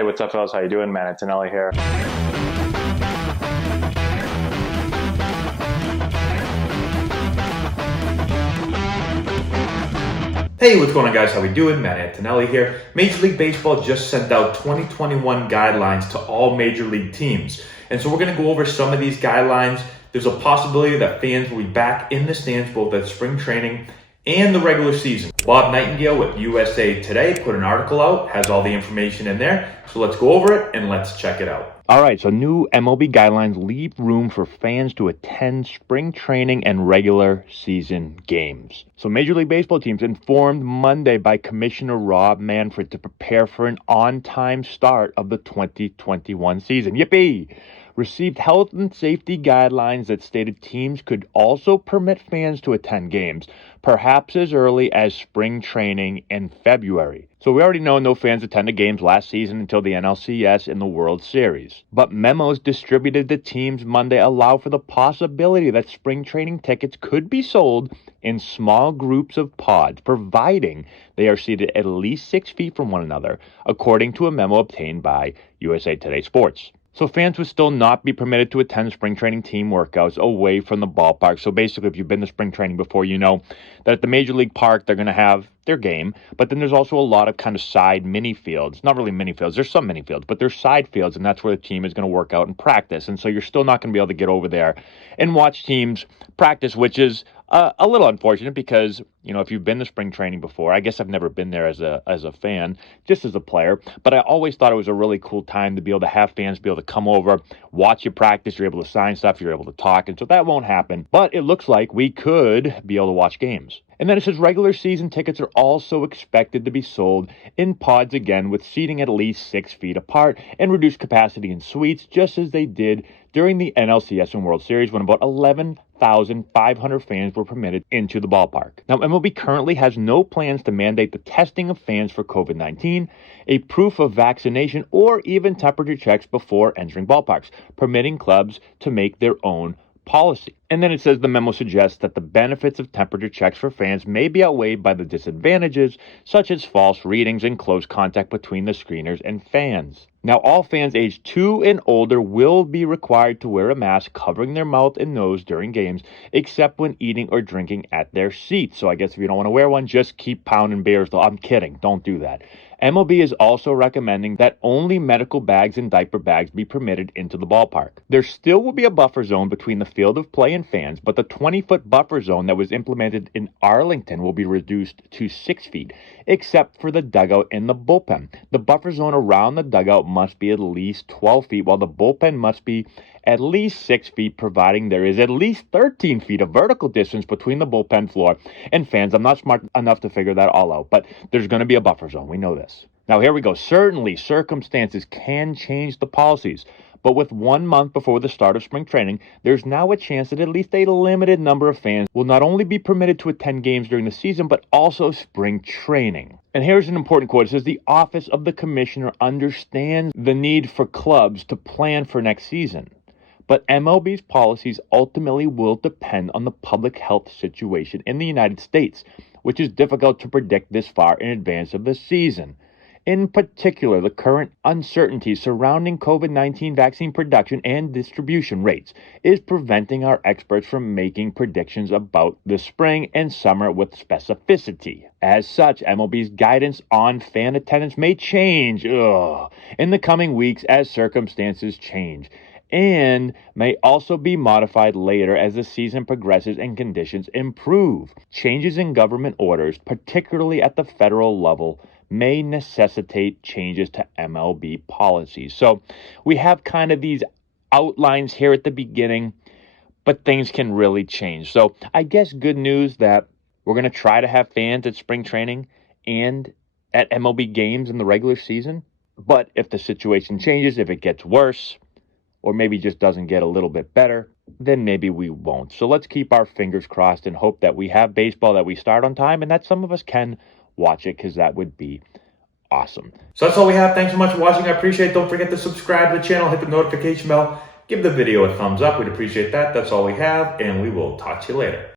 Hey, what's up, fellas? How you doing? Man, Antonelli here. Hey, what's going on, guys? How we doing? Matt Antonelli here. Major League Baseball just sent out 2021 guidelines to all major league teams. And so we're going to go over some of these guidelines. There's a possibility that fans will be back in the stands both at spring training and the regular season. Bob Nightingale with USA Today put an article out, has all the information in there. So let's go over it and let's check it out. All right, so new MLB guidelines leave room for fans to attend spring training and regular season games. So Major League Baseball teams informed Monday by Commissioner Rob Manfred to prepare for an on-time start of the 2021 season. Yippee! Received health and safety guidelines that stated teams could also permit fans to attend games, perhaps as early as spring training in February. So we already know no fans attended games last season until the NLCS and the World Series. But memos distributed to teams Monday allow for the possibility that spring training tickets could be sold in small groups of pods, providing they are seated at least 6 feet from one another, according to a memo obtained by USA Today Sports. So fans would still not be permitted to attend spring training team workouts away from the ballpark. So basically, if you've been to spring training before, you know that at the Major League Park, they're going to have their game. But then there's also a lot of kind of side mini fields. Not really mini fields. There's some mini fields, but there's side fields, and that's where the team is going to work out and practice. And so you're still not going to be able to get over there and watch teams practice, which is a little unfortunate because, you know, if you've been to spring training before, I guess I've never been there as a fan, just as a player, but I always thought it was a really cool time to be able to have fans be able to come over, watch you practice, you're able to sign stuff, you're able to talk, and so that won't happen. But it looks like we could be able to watch games. And then it says regular season tickets are also expected to be sold in pods again with seating at least 6 feet apart and reduced capacity in suites, just as they did during the NLCS and World Series when about 11,500 fans were permitted into the ballpark. Now, MLB currently has no plans to mandate the testing of fans for COVID-19, a proof of vaccination, or even temperature checks before entering ballparks, permitting clubs to make their own policy. And then it says the memo suggests that the benefits of temperature checks for fans may be outweighed by the disadvantages, such as false readings and close contact between the screeners and fans. Now, all fans aged 2 and older will be required to wear a mask covering their mouth and nose during games, except when eating or drinking at their seats. So I guess if you don't want to wear one, just keep pounding beers. I'm kidding. Don't do that. MLB is also recommending that only medical bags and diaper bags be permitted into the ballpark. There still will be a buffer zone between the field of play and fans, but the 20-foot buffer zone that was implemented in Arlington will be reduced to 6 feet, except for the dugout and the bullpen. The buffer zone around the dugout must be at least 12 feet, while the bullpen must be at least 6 feet, providing there is at least 13 feet of vertical distance between the bullpen floor and fans. I'm not smart enough to figure that all out, but there's going to be a buffer zone. We know this. Now, here we go. Certainly, circumstances can change the policies, but with 1 month before the start of spring training, there's now a chance that at least a limited number of fans will not only be permitted to attend games during the season, but also spring training. And here's an important quote. It says, "The Office of the Commissioner understands the need for clubs to plan for next season. But MLB's policies ultimately will depend on the public health situation in the United States, which is difficult to predict this far in advance of the season. In particular, the current uncertainty surrounding COVID-19 vaccine production and distribution rates is preventing our experts from making predictions about the spring and summer with specificity. As such, MLB's guidance on fan attendance may change in the coming weeks as circumstances change, and may also be modified later as the season progresses and conditions improve. Changes in government orders, particularly at the federal level, may necessitate changes to MLB policies." So we have kind of these outlines here at the beginning, but things can really change. So I guess good news that we're going to try to have fans at spring training and at MLB games in the regular season. But if the situation changes, if it gets worse, or maybe just doesn't get a little bit better, then maybe we won't. So let's keep our fingers crossed and hope that we have baseball, that we start on time, and that some of us can watch it, because that would be awesome. So that's all we have. Thanks so much for watching. I appreciate it. Don't forget to subscribe to the channel, hit the notification bell, give the video a thumbs up. We'd appreciate that. That's all we have, and we will talk to you later.